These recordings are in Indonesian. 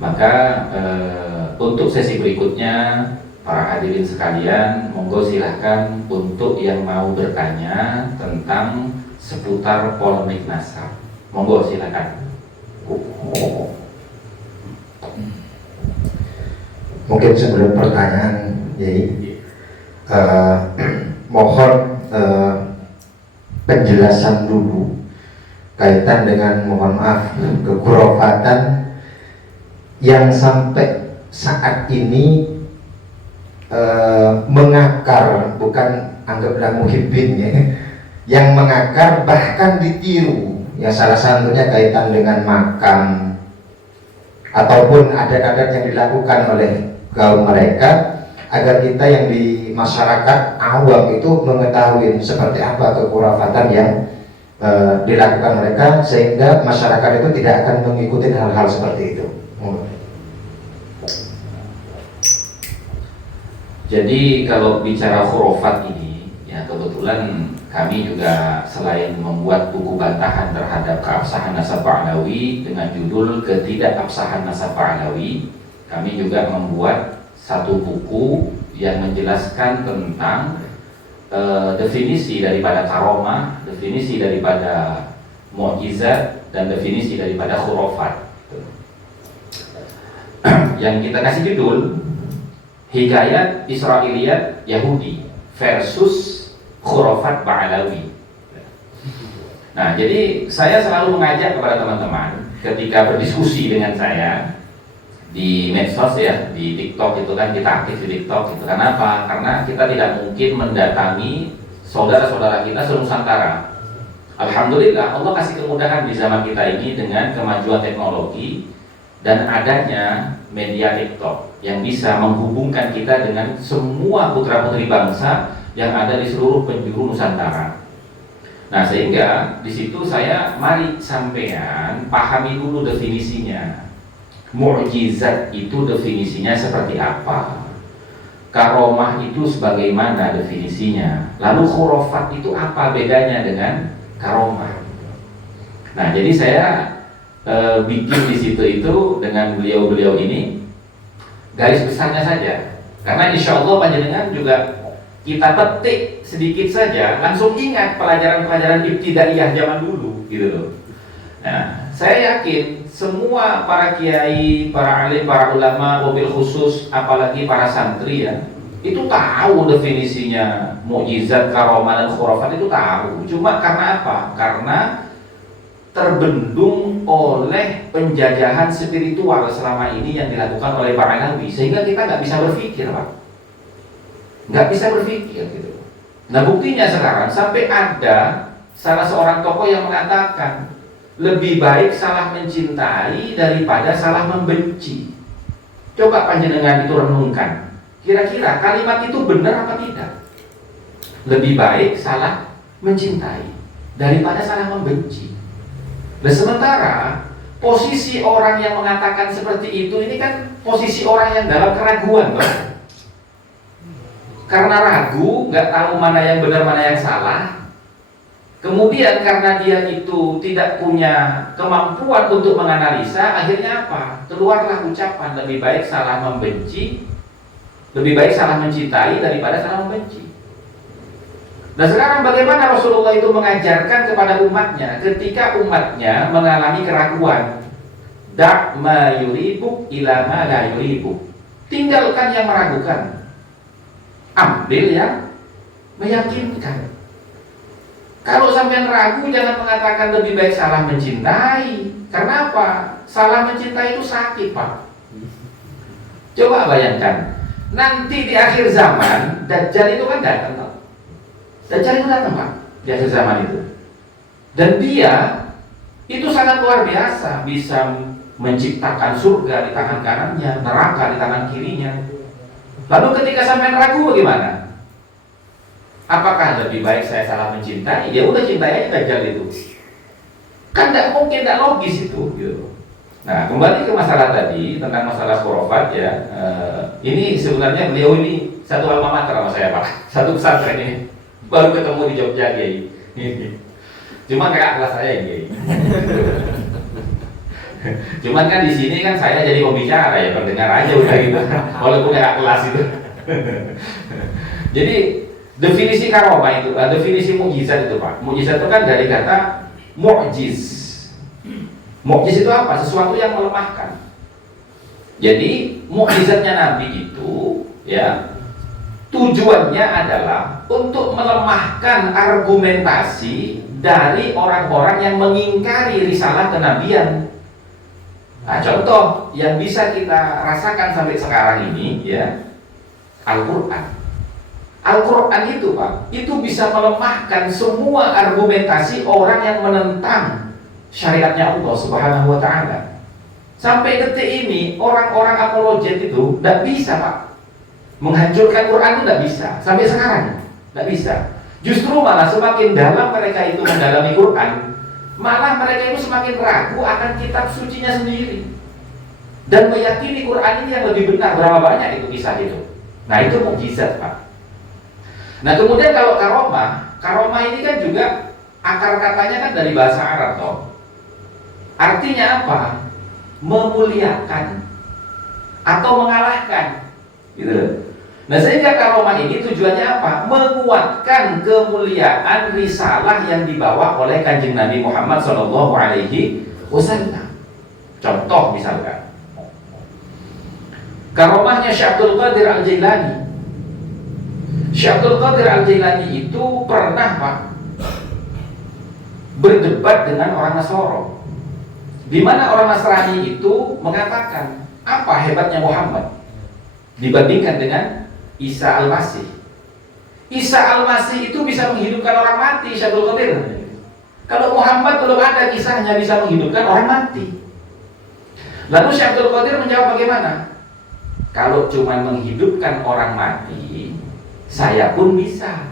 Maka untuk sesi berikutnya, para hadirin sekalian, monggo silahkan untuk yang mau bertanya tentang seputar polemik nasab. Monggo silahkan. Mungkin sebelum pertanyaan, mohon penjelasan dulu kaitan dengan, mohon maaf, kekhurafatan yang sampai saat ini mengakar, bukan anggaplah muhibbin ya, yang mengakar bahkan ditiru ya, salah satunya kaitan dengan makam ataupun adat-adat yang dilakukan oleh kaum mereka, agar kita yang di masyarakat awam itu mengetahui seperti apa kekhurafatan yang dilakukan mereka, sehingga masyarakat itu tidak akan mengikuti hal-hal seperti itu. Jadi kalau bicara khurafat ini, ya kebetulan kami juga selain membuat buku bantahan terhadap keabsahan nasab Ba'alawi dengan judul Ketidakabsahan Nasab Ba'alawi, kami juga membuat satu buku yang menjelaskan tentang definisi daripada karomah, definisi daripada mukjizat, dan definisi daripada khurafat. Yang kita kasih judul Hikayat Israiliyat Yahudi versus khurafat Ba'alawi. Nah, jadi saya selalu mengajak kepada teman-teman ketika berdiskusi dengan saya di medsos ya, di TikTok itu kan, kita aktif di TikTok itu. Kenapa? Karena kita tidak mungkin mendatangi saudara-saudara kita senusantara. Alhamdulillah Allah kasih kemudahan di zaman kita ini dengan kemajuan teknologi dan adanya media TikTok yang bisa menghubungkan kita dengan semua putra-putri bangsa yang ada di seluruh penjuru Nusantara. Nah, sehingga di situ saya mari sampean pahami dulu definisinya. Mukjizat itu definisinya seperti apa? Karomah itu sebagaimana definisinya? Lalu khurafat itu apa bedanya dengan karomah? Nah, jadi saya bikin di situ itu dengan beliau-beliau ini garis besarnya saja, karena insya Allah panjenengan juga kita petik sedikit saja langsung ingat pelajaran-pelajaran ibtidaiyah zaman dulu gitu loh. Nah, saya yakin semua para kiai, para alim, para ulama, mobil khusus, apalagi para santri ya, itu tahu definisinya mukjizat, karomah, dan khurafat itu tahu. Cuma karena apa? Karena terbendung oleh penjajahan spiritual selama ini yang dilakukan oleh para nabi, sehingga kita nggak bisa berpikir, Pak. Nggak bisa berpikir gitu. Nah, buktinya sekarang sampai ada salah seorang tokoh yang mengatakan lebih baik salah mencintai daripada salah membenci. Coba panjenengan itu renungkan, kira-kira kalimat itu benar apa tidak? Lebih baik salah mencintai daripada salah membenci. Nah, sementara posisi orang yang mengatakan seperti itu ini kan posisi orang yang dalam keraguan, Bang. Karena ragu, nggak tahu mana yang benar, mana yang salah. Kemudian karena dia itu tidak punya kemampuan untuk menganalisa, akhirnya apa? Keluarlah ucapan lebih baik salah membenci, lebih baik salah mencintai daripada salah membenci. Nah, sekarang bagaimana Rasulullah itu mengajarkan kepada umatnya ketika umatnya mengalami keraguan? Da' ma yuribuk ila ma la yuribuk. Tinggalkan yang meragukan, ambil yang meyakinkan. Kalau sampai ragu, jangan mengatakan lebih baik salah mencintai. Karena apa? Salah mencintai itu sakit, Pak. Coba bayangkan, nanti di akhir zaman Dajjal itu kan datang, Pak. Dajjal itu datang, Pak, di akhir zaman itu. Dan dia itu sangat luar biasa, bisa menciptakan surga di tangan kanannya, neraka di tangan kirinya. Lalu ketika sampai ragu bagaimana? Apakah lebih baik saya salah mencintai? Ya udah, cintai aja Dajjal itu. Kan tidak mungkin, tidak logis itu gitu. Nah, kembali ke masalah tadi tentang masalah khurafat ya. Ini sebenarnya beliau ini satu alma mater sama saya, Pak. Satu pesantren ini. Baru ketemu di Jogja, Kiai. Cuma kayak kelas saya, Kiai. Cuman kan di sini kan saya jadi pembicara ya, pendengar aja udah gitu. Walaupun nggak kelas itu. Jadi definisi karomah itu, definisi mukjizat itu Pak. Mukjizat itu kan dari kata mu'jiz. Mu'jiz itu apa? Sesuatu yang melemahkan. Jadi mukjizatnya Nabi itu ya tujuannya adalah untuk melemahkan argumentasi dari orang-orang yang mengingkari risalah kenabian. Nah, contoh yang bisa kita rasakan sampai sekarang ini ya, Al-Quran. Al-Quran itu Pak, itu bisa melemahkan semua argumentasi orang yang menentang syariatnya Allah Subhanahu wa Ta'ala. Sampai detik ini orang-orang apologet itu tidak bisa Pak menghancurkan Quran, itu tidak bisa sampai sekarang, tidak bisa. Justru malah semakin dalam mereka itu mendalami Quran, malah mereka itu semakin ragu akan kitab sucinya sendiri dan meyakini Quran ini yang lebih benar. Berapa banyak itu kisah itu. Nah, itu mukjizat Pak. Nah, kemudian kalau karomah, karomah ini kan juga akar katanya kan dari bahasa Arab toh. Artinya apa? Memuliakan atau mengalahkan, gitu loh. Nah, sehingga karomah ini tujuannya apa? Menguatkan kemuliaan risalah yang dibawa oleh Kanjeng Nabi Muhammad SAW. Contoh misalkan, karomahnya Syekh Abdul Qadir Al-Jailani. Syekh Abdul Qadir Al-Jailani itu pernah Pak berdebat dengan orang Nasoro, di mana orang Nasrani itu mengatakan apa hebatnya Muhammad dibandingkan dengan Isa Al-Masih. Isa Al-Masih itu bisa menghidupkan orang mati, Syekh Abdul Qadir. Kalau Muhammad belum ada kisahnya bisa menghidupkan orang mati. Lalu Syekh Abdul Qadir menjawab bagaimana? Kalau cuma menghidupkan orang mati, saya pun bisa.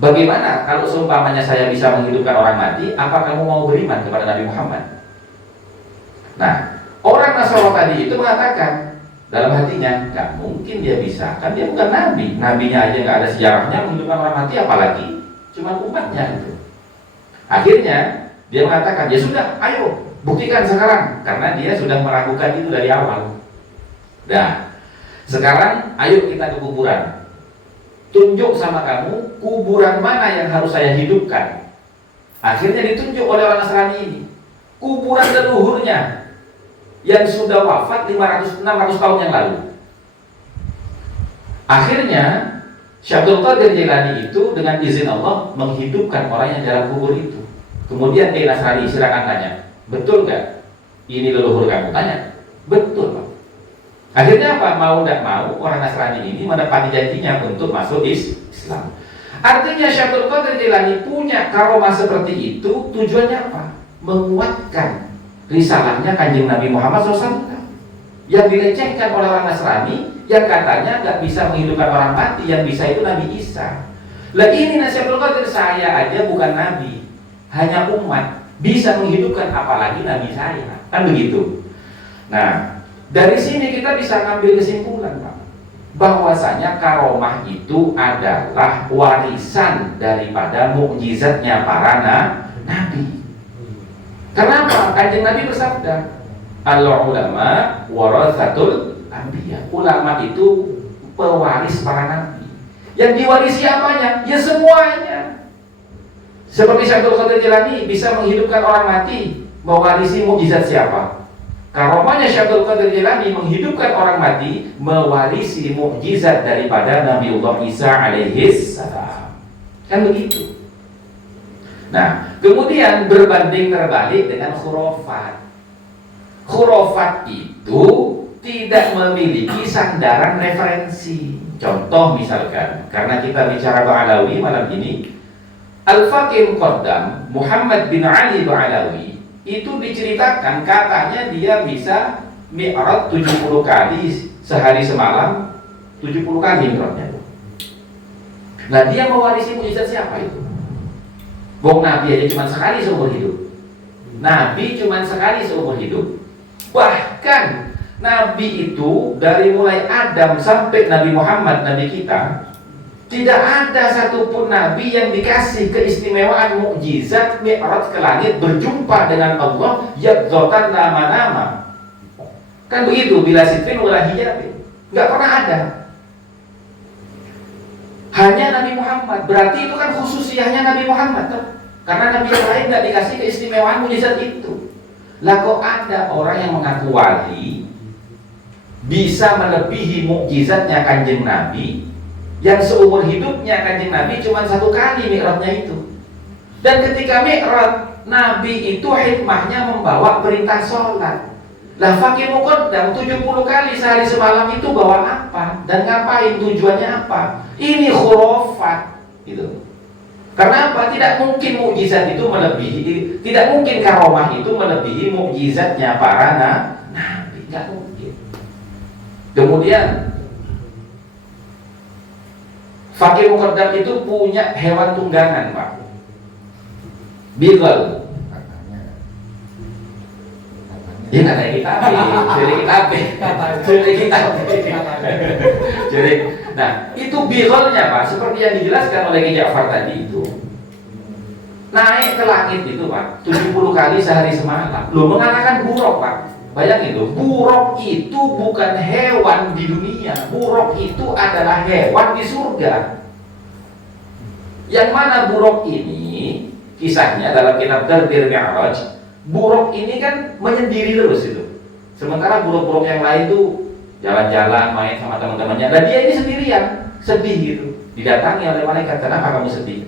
Bagaimana kalau seumpamanya saya bisa menghidupkan orang mati, apa kamu mau beriman kepada Nabi Muhammad? Nah, orang Nasrani tadi itu mengatakan dalam hatinya, nggak mungkin dia bisa, kan dia bukan nabi, nabinya aja nggak ada sejarahnya menghidupkan orang mati, apalagi cuma umatnya itu. Akhirnya dia mengatakan, ya sudah, ayo buktikan sekarang, karena dia sudah meragukan itu dari awal. Nah, sekarang ayo kita ke kuburan, tunjuk sama kamu kuburan mana yang harus saya hidupkan. Akhirnya ditunjuk oleh orang Nasrani ini kuburan leluhurnya yang sudah wafat 500-600 tahun yang lalu. Akhirnya Syekh Abdul Qadir Jailani itu dengan izin Allah menghidupkan orang yang dalam kubur itu. Kemudian Nasrani silakan tanya, betul gak ini leluhur kamu? Tanya, betul Pak. Akhirnya apa? Mau tidak mau orang Nasrani ini menepati janjinya untuk masuk Islam. Artinya Syekh Abdul Qadir Jailani punya karomah seperti itu, tujuannya apa? Menguatkan risalahnya Kanjeng Nabi Muhammad SAW yang dilecehkan oleh orang Nasrani yang katanya nggak bisa menghidupkan orang mati, yang bisa itu Nabi Isa. Lah ini Syekh Abdul Qadir, saya aja bukan Nabi, hanya umat, bisa menghidupkan apalagi Nabi saya, kan begitu. Nah, dari sini kita bisa ngambil kesimpulan Pak, bahwasanya karomah itu adalah warisan daripada mukjizatnya para nabi. Kenapa? Kanjeng Nabi bersabda, al-ulama waratsatul anbiya. Ulama itu pewaris para nabi. Yang diwarisi apanya? Ya semuanya. Seperti Syekh Abdul Qadir Jailani bisa menghidupkan orang mati, mewarisi mukjizat siapa? Karomahnya Syekh Abdul Qadir Jailani menghidupkan orang mati, mewarisi mukjizat daripada Nabiullah Isa alaihis salam. Kan begitu. Nah, kemudian berbanding terbalik dengan khurafat. Khurafat itu tidak memiliki sandaran referensi. Contoh misalkan, karena kita bicara Ba'alawi malam ini, Al-Faqih Muqaddam Muhammad bin Ali Ba'alawi itu diceritakan katanya dia bisa mi'raj 70 kali sehari semalam, 70 kali mi'rajnya. Nah, dia mewarisi mukjizat siapa itu? Bong Nabi aja cuma sekali seumur hidup. Nabi cuma sekali seumur hidup. Bahkan Nabi itu dari mulai Adam sampai Nabi Muhammad, Nabi kita, Tidak ada satupun nabi yang dikasih keistimewaan mukjizat mi'raj ke langit berjumpa dengan Allah yaqzatan nama-nama. Kan begitu, bila sitrin wala hijabin. Enggak pernah ada. Hanya Nabi Muhammad. Berarti itu kan khususiyahnya Nabi Muhammad tuh. Karena nabi yang lain enggak dikasih keistimewaan mukjizat itu. Lah kok ada orang yang mengaku wali bisa melebihi mukjizatnya Kanjeng Nabi, yang seumur hidupnya Kanjeng Nabi cuma 1 kali mi'rajnya itu. Dan ketika mi'raj, Nabi itu hikmahnya membawa perintah sholat. Lah fakir muqaddam 70 kali sehari semalam itu bawa apa? Dan ngapain? Tujuannya apa? Ini khurafat gitu. Karena apa? Tidak mungkin mukjizat itu melebihi, tidak mungkin karomah itu melebihi mukjizatnya para nabi. Tidak mungkin. Kemudian fakir muqaddam itu punya hewan tunggangan, Pak. Beagle. Ya kata kita Jadi, nah itu beagle-nya, Pak, seperti yang dijelaskan oleh Ki Ja'far tadi itu. Naik ke langit itu, Pak, 70 kali sehari semalam. Loh, mengalahkan buruk, Pak. Bayangin loh, buruk itu bukan hewan di dunia. Buruk itu adalah hewan di surga. Yang mana buruk ini, kisahnya dalam kitab Dardir Mi'raj, buruk ini kan menyendiri terus itu. Sementara buruk-buruk yang lain tuh jalan-jalan, main sama teman-temannya. Dan dia ini sendirian, sedih gitu. Didatangi oleh malaikat, kenapa kamu sedih?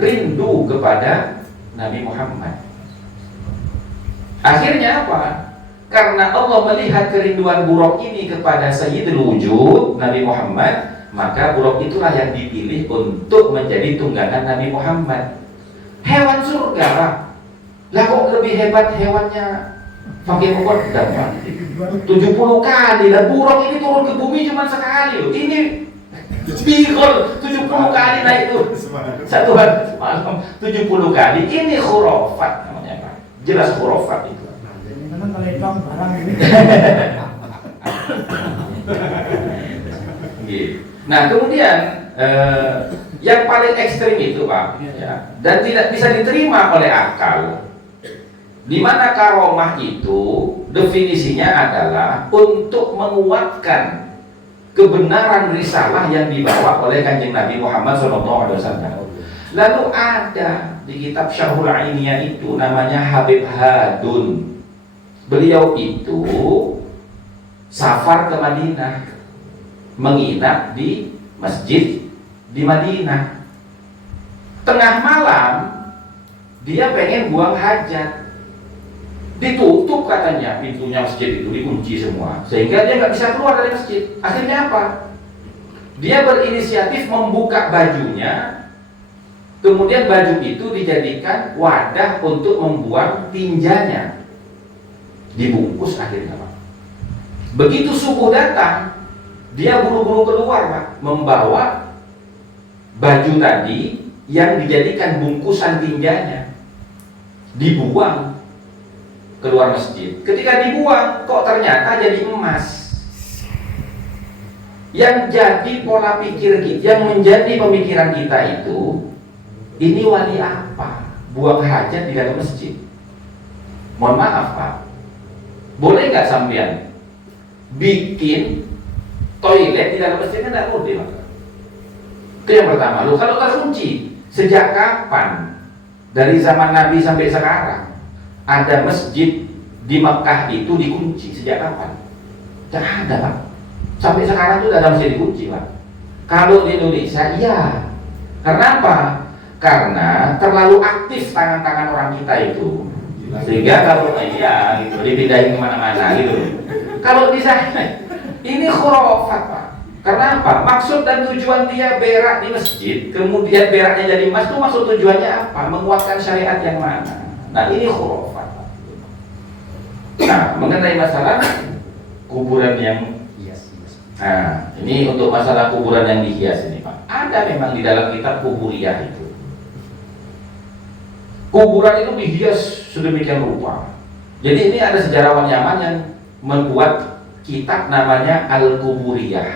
Rindu kepada Nabi Muhammad. Akhirnya apa? Karena Allah melihat kerinduan buruk ini kepada Sayyidul Wujud, Nabi Muhammad, maka buruk itulah yang dipilih untuk menjadi tunggangan Nabi Muhammad. Hewan surga, Pak. Lah kok lebih hebat hewannya fakir muqaddam, 70 kali. Lah buruk ini turun ke bumi cuma sekali loh. Ini beagle 70 kali naik tuh. Satu hari semalam 70 kali. Ini khurafat namanya, Pak. Jelas khurafat itu. Nah kemudian yang paling ekstrim itu, Pak, ya, dan tidak bisa diterima oleh akal, di mana karomah itu definisinya adalah untuk menguatkan kebenaran risalah yang dibawa oleh Kanjeng Nabi Muhammad SAW. Lalu ada di kitab Syarhul Ainiyah itu namanya Habib Hadun. Beliau itu safar ke Madinah, menginap di masjid di Madinah. Tengah malam dia pengen buang hajat, ditutup katanya pintunya masjid itu, dikunci semua, sehingga dia nggak bisa keluar dari masjid. Akhirnya apa? Dia berinisiatif membuka bajunya, kemudian baju itu dijadikan wadah untuk membuang tinjanya, dibungkus akhirnya, Pak. Begitu subuh datang, dia buru-buru keluar, Pak, membawa baju tadi yang dijadikan bungkusan tinjanya, dibuang keluar masjid. Ketika dibuang, kok ternyata jadi emas. Yang jadi pola pikir kita, yang menjadi pemikiran kita itu, ini wali apa? Buang hajat di dalam masjid. Mohon maaf, Pak, boleh nggak sampean bikin toilet di dalam masjid? Kan nggak boleh, Pak. Itu yang pertama. Loh, kalau terkunci, sejak kapan dari zaman Nabi sampai sekarang ada masjid di Mekah itu dikunci? Sejak kapan? Tidak ada, Pak. Sampai sekarang itu ada masjid dikunci, Pak. Kalau di Indonesia, iya. Karena apa? Karena terlalu aktif tangan-tangan orang kita itu, sehingga kalau iya gitu, dipindahin kemana-mana gitu. Kalau di sana ini khurafat, Pak. Karena apa? Maksud dan tujuan dia berak di masjid, kemudian beraknya jadi emas, itu maksud tujuannya apa? Menguatkan syariat yang mana? Nah ini khurafat. Nah mengenai masalah kuburan yang hias. Nah ini untuk masalah kuburan yang dihias ini, Pak. Ada memang di dalam kitab kuburiyah itu. Kuburan itu dihias sedemikian rupa. Jadi ini ada sejarawan Yaman yang membuat kitab namanya Al-Kuburiyah.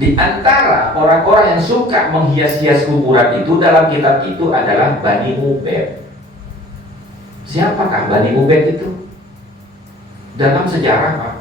Di antara orang-orang yang suka menghias-hias kuburan itu dalam kitab itu adalah Bani Ubaid. Siapakah Bani Ubaid itu? Dalam sejarah, Pak,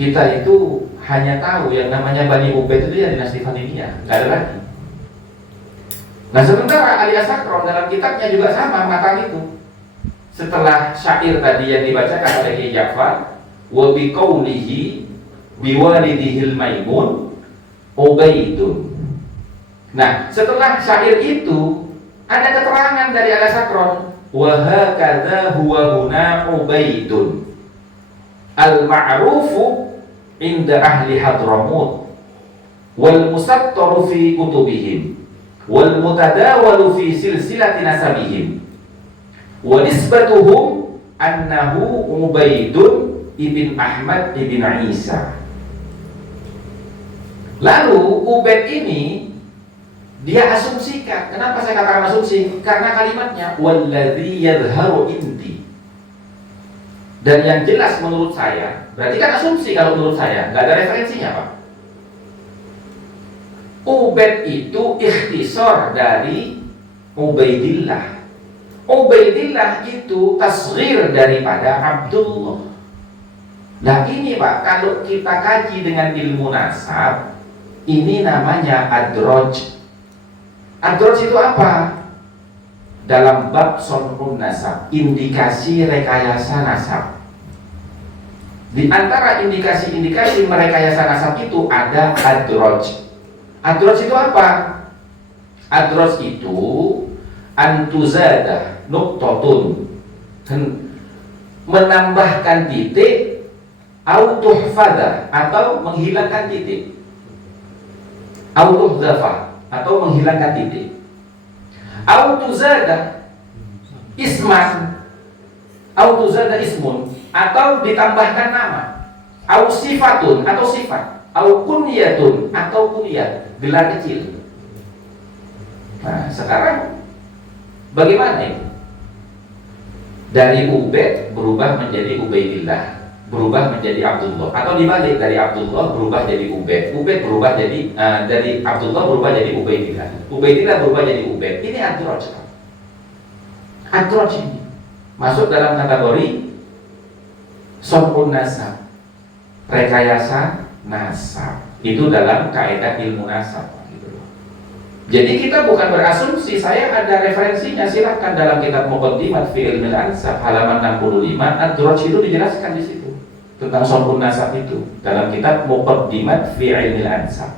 kita itu hanya tahu yang namanya Bani Ubaid itu ya dinasti Fatimiyah, nggak ada lagi. Nah, sementara Ali As-Sakron dalam kitabnya juga sama mata itu. Setelah syair tadi yang dibacakan oleh Kiai Ja'far, wa biqaulihi biwalidihil maimun Ubaidun. Nah, setelah syair itu ada keterangan dari Ali As-Sakron, wa hakadha huwa huna Ubaidun al-ma'rufu inda ahli Hadramut wal musattaru fi kutubihim wal mutadawalu fi silsilati nasabihim wa nisbatuhum annahu Ubaidun ibn Ahmad ibn Isa. Lalu Ubaid ini dia asumsikan. Kenapa saya katakan asumsi? Karena kalimatnya walladzi yadhharu inti. Dan yang jelas menurut saya, berarti kan asumsi kalau menurut saya, nggak ada referensinya, Pak. Ubaid itu ikhtisar dari Ubaidillah. Ubaidillah itu tasghir daripada Abdullah. Nah ini, Pak, kalau kita kaji dengan ilmu nasab, ini namanya adroj. Adroj itu apa? Dalam bab sonrun nasab, indikasi rekayasa nasab. Di antara indikasi-indikasi merekayasa nasab itu ada adroj. Adroj itu apa? Adroj itu antuzadah nuktotun, menambahkan titik, autuhfadah atau menghilangkan titik, autuhzafah atau menghilangkan titik, autuzada isman, autuzada ismun atau ditambahkan nama, au sifatun atau sifat, au kunyatun atau kunyat, gelar kecil. Nah sekarang bagaimana itu? Dari Ubaid berubah menjadi Ubaidillah, berubah menjadi Abdullah, atau dibalik, dari Abdullah berubah jadi Ubaid, Ubaid berubah jadi dari Abdullah berubah jadi Ubaidillah, Ubaidillah berubah jadi Ubaid. Ini adroj. Adroj ini masuk dalam kategori sonrun nasab, rekayasa nasab. Itu dalam kaidah ilmu nasab. Jadi kita bukan berasumsi, saya ada referensinya, silahkan dalam kitab Muqaddimat fi Ilmil Ansab halaman 65, ad-Duraj itu dijelaskan di situ tentang sonrun nasab itu dalam kitab Muqaddimat fi Ilmil Ansab.